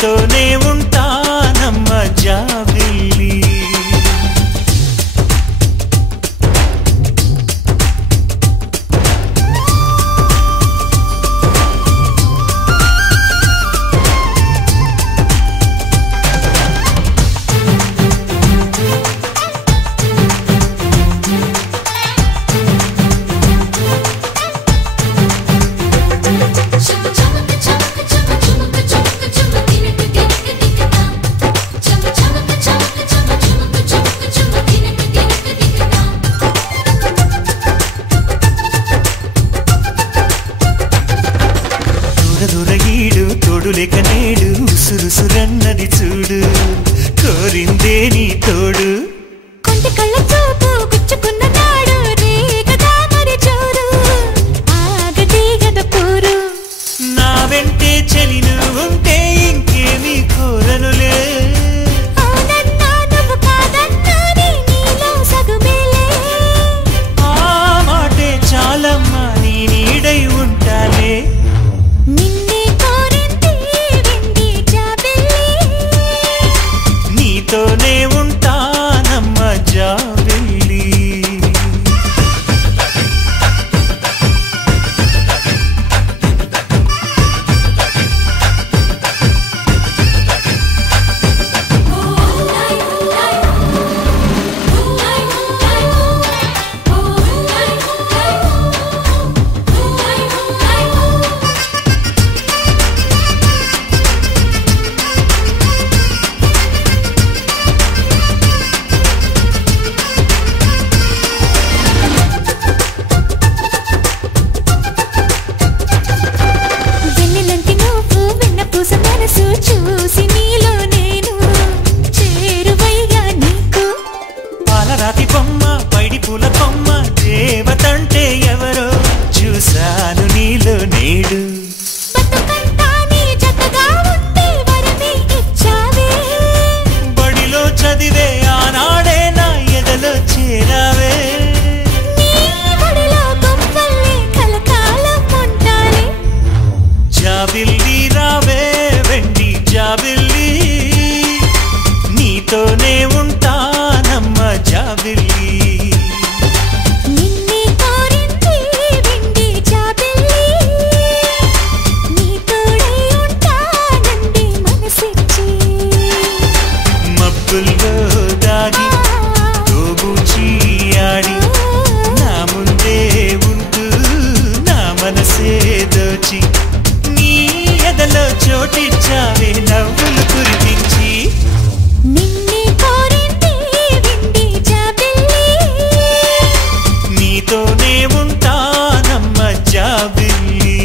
నీతోనే ఉంటానమ్మ జాబిల్లి తోడులేక నేడు సురుసురన్నది చూడు కోరిందే నీ తోడు కొంటి కళ్ళ చూపు గుచ్చుకున్న నాడు రేగదా మరి చూడు ఆగది గద పూరు నా వెంటే చెలిను ఉంటే ఇంకేమీ కోరనులే అవునన్నా నువ్వు కాదన్నా నీలో సగుమేలే ఆ మాటే చాలమ్మా నీ నీడై ఉంటాలే నీతోనే ఉంటానమ్మ జాబిల్లి చూసి నీలో నేను చేరువయ్యా నీకు పాలరాతి బొమ్మ పైడి పూల కొమ్మ దేవతంటే ఎవరో చూశాను నీలో నేడు బతుకంతా నీ జతగా ఉంటే వరమే ఇచ్చావే బడిలో చదివే ఆనాడే నా ఎదలో చేరావే నీ బడిలో గొప్పల్లే కలకాలం ఉంటాలే జాబిల్లి రావే జాబిల్లి నీతోనే ఉంటానమ్మ జాబిల్లి నిన్నే కోరింది వెండి జాబిల్లి నీతోడే ఉంటానంది మనసిచ్చి మబ్బుల్లో దాగి దోబూచి ఆడి నా ముందే ఉంటూ నా మనసే దోచి నీ ఎదలో చోటిచ్చావే నవ్వులు కురిపించి నిన్నే కోరింది వెండి జాబిల్లి నీతోనే ఉంటానమ్మ జాబిల్లి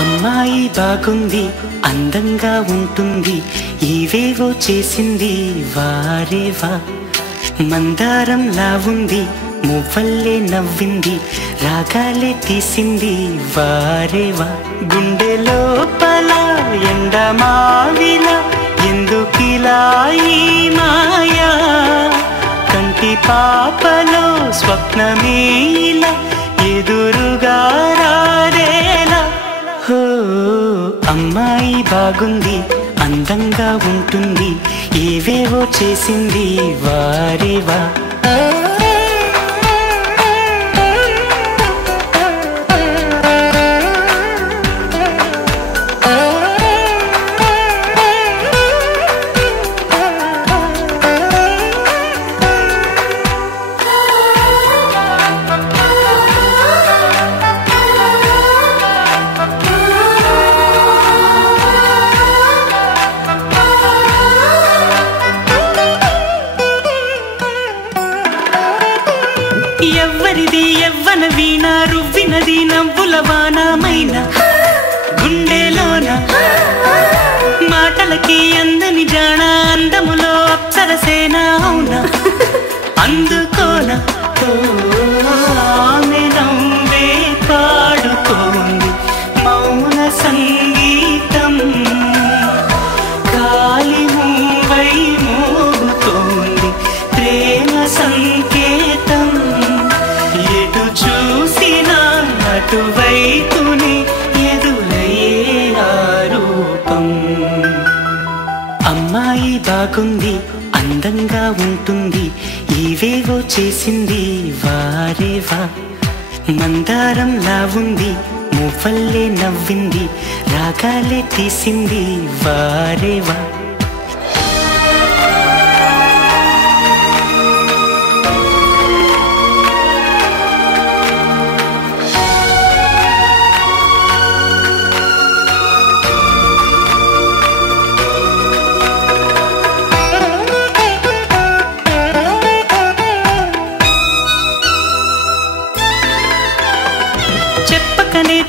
అమ్మాయి బాగుంది అందంగా ఉంటుంది ఇవేవో చేసింది వారేవా మందారంలా ఉంది మువ్వల్లే నవ్వింది రాగాలే తీసింది వారేవా గుండె లోపల ఎండమావిలా ఎందుకిలా ఈ మాయా కంటి పాపలో స్వప్నమేలా ఎదురుగా రారేలా అమ్మాయి బాగుంది అందంగా ఉంటుంది ఏవేవో చేసింది వారేవా ఎవ్వరిది ఎవ్వన వీణ రువ్వినది నవ్వుల వానమైన గుండెలోన మాటలకి అందని జాణ అందములో అప్సరసేన అవునా అందుకోన ఆమె నవ్వే పాడుతోంది మౌన సంగీతం కాలి మూవై మోగుతోంది అందంగా ఉంటుంది ఏవేవో చేసింది వారేవా మందారంలా ఉంది మువ్వల్లే నవ్వింది రాగాలే తీసింది వారేవా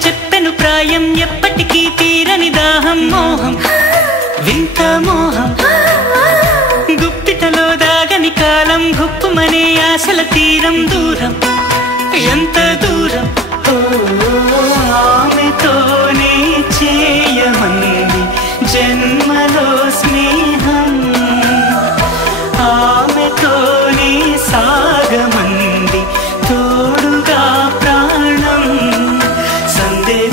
చెప్పెను ప్రాయం ఎప్పటికీ తీరని దాహం మోహం వింత మోహం గుప్పిటలో దాగని కాలం గుప్పుమనే ఆశల తీరం దూరం ఎంత దూరం ఆమెతోనే చేయమంది జన్మలో స్నేహం ఆమెతోనే సాగమంది తోడుగా ప్రాణం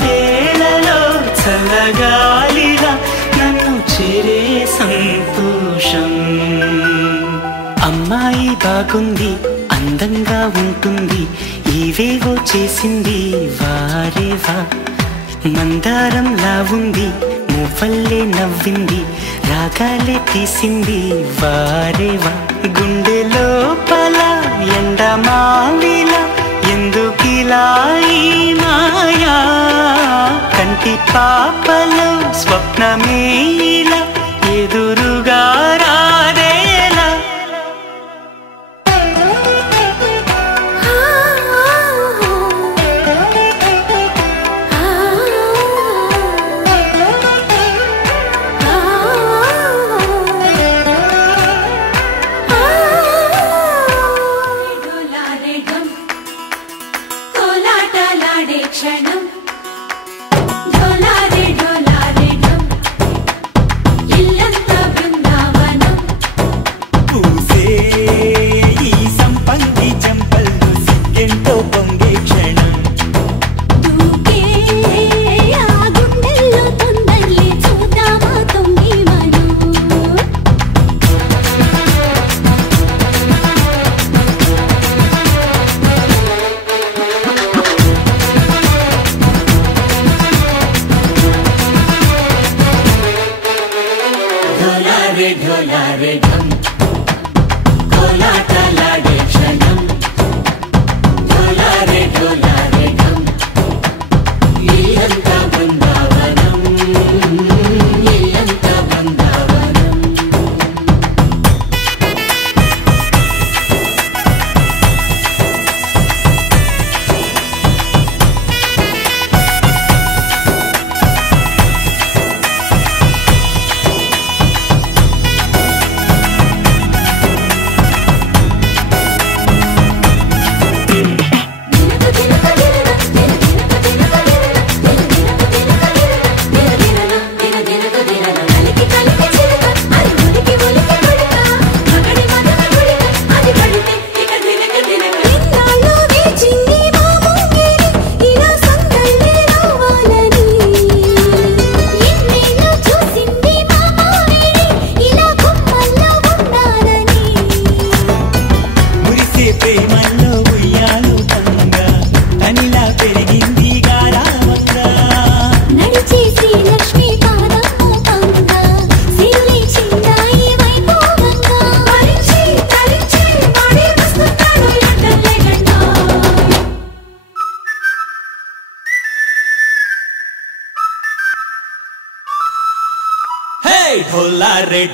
వేళలో చల్లగాలిలా నన్ను చేరే సంతోషం అమ్మాయి బాగుంది అందంగా ఉంటుంది ఏవేవో చేసింది వారేవా మందారంలా ఉంది మువ్వల్లే నవ్వింది రాగాలే తీసింది వారేవా గుండె లోపల ఎండమావిలా ఎందుకిలా ఈ మాయా కంటి పాపలో స్వప్నమే ఇలా ఎదురుగా రాదేలా క్షణం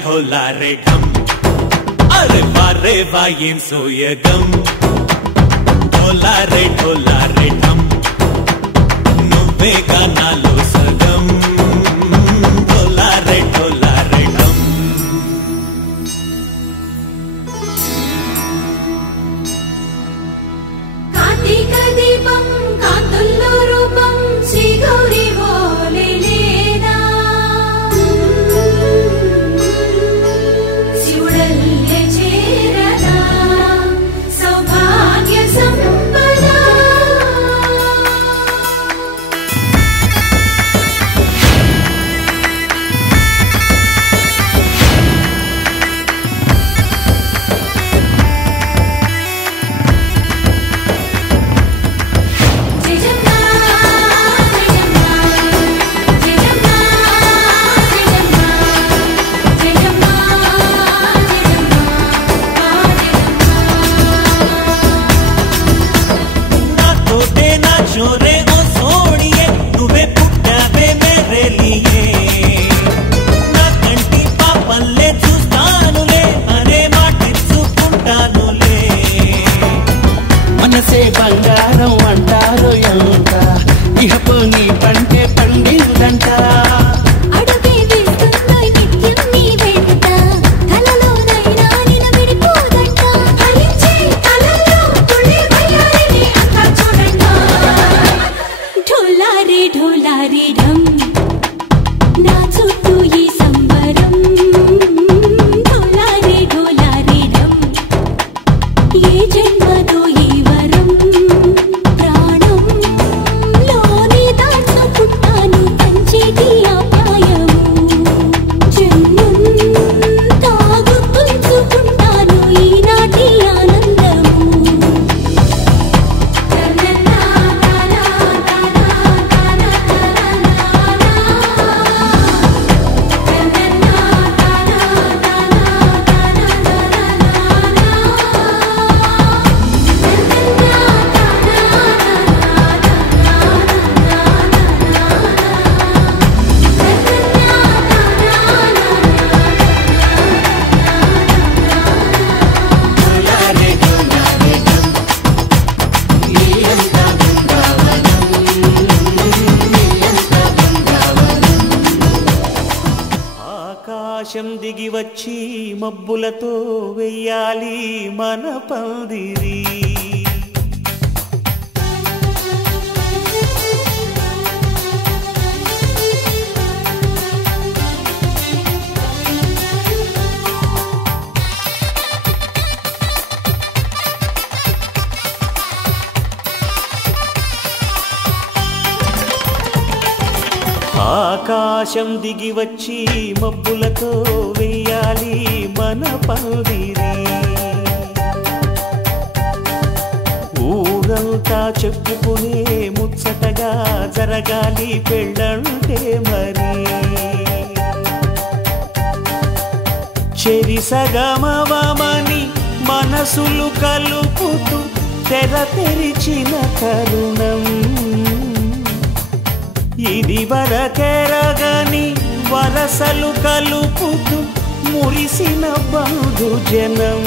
ढोला रे ढम अरे वाह ఏం సోయగం ढोला रे ढम నువ్వేగా నాలో సగం ढोला रे ढम కార్తీక దీపం కాంతుల్లో రూపం శ్రీ గౌరీ ఓలే లేనా శివుడల్లే చేరదా సౌభాగ్య సంపద దిగి వచ్చి మబ్బులతో వెయ్యాలి మన పందిరి. ఆకాశం దిగి వచ్చి మబ్బులతో వెయ్యాలి మన పందిరి. ఊరంతా చెప్పుకునే ముచ్చటగా జరగాలి పెళ్ళంటే మరి. చెరి సగమవమని మనసులు కలుపుతూ తెర తెరిచిన తరుణం. ఇది వరకెరగని వరసలు కలుపుతూ మురిసిన బంధుజనం.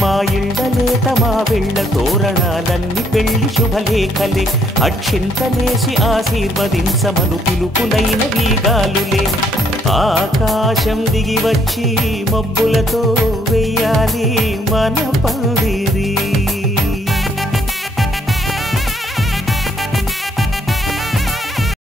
మా ఇళ్ళలేత మా వెళ్ళ తోరణాలన్నీ పెళ్లి శుభలేఖలే. అక్షింతలేసి ఆశీర్వదించమను పిలుపులైన వీగాలులే. ఆకాశం దిగి వచ్చి మబ్బులతో వెయ్యాలి మన పందిరి.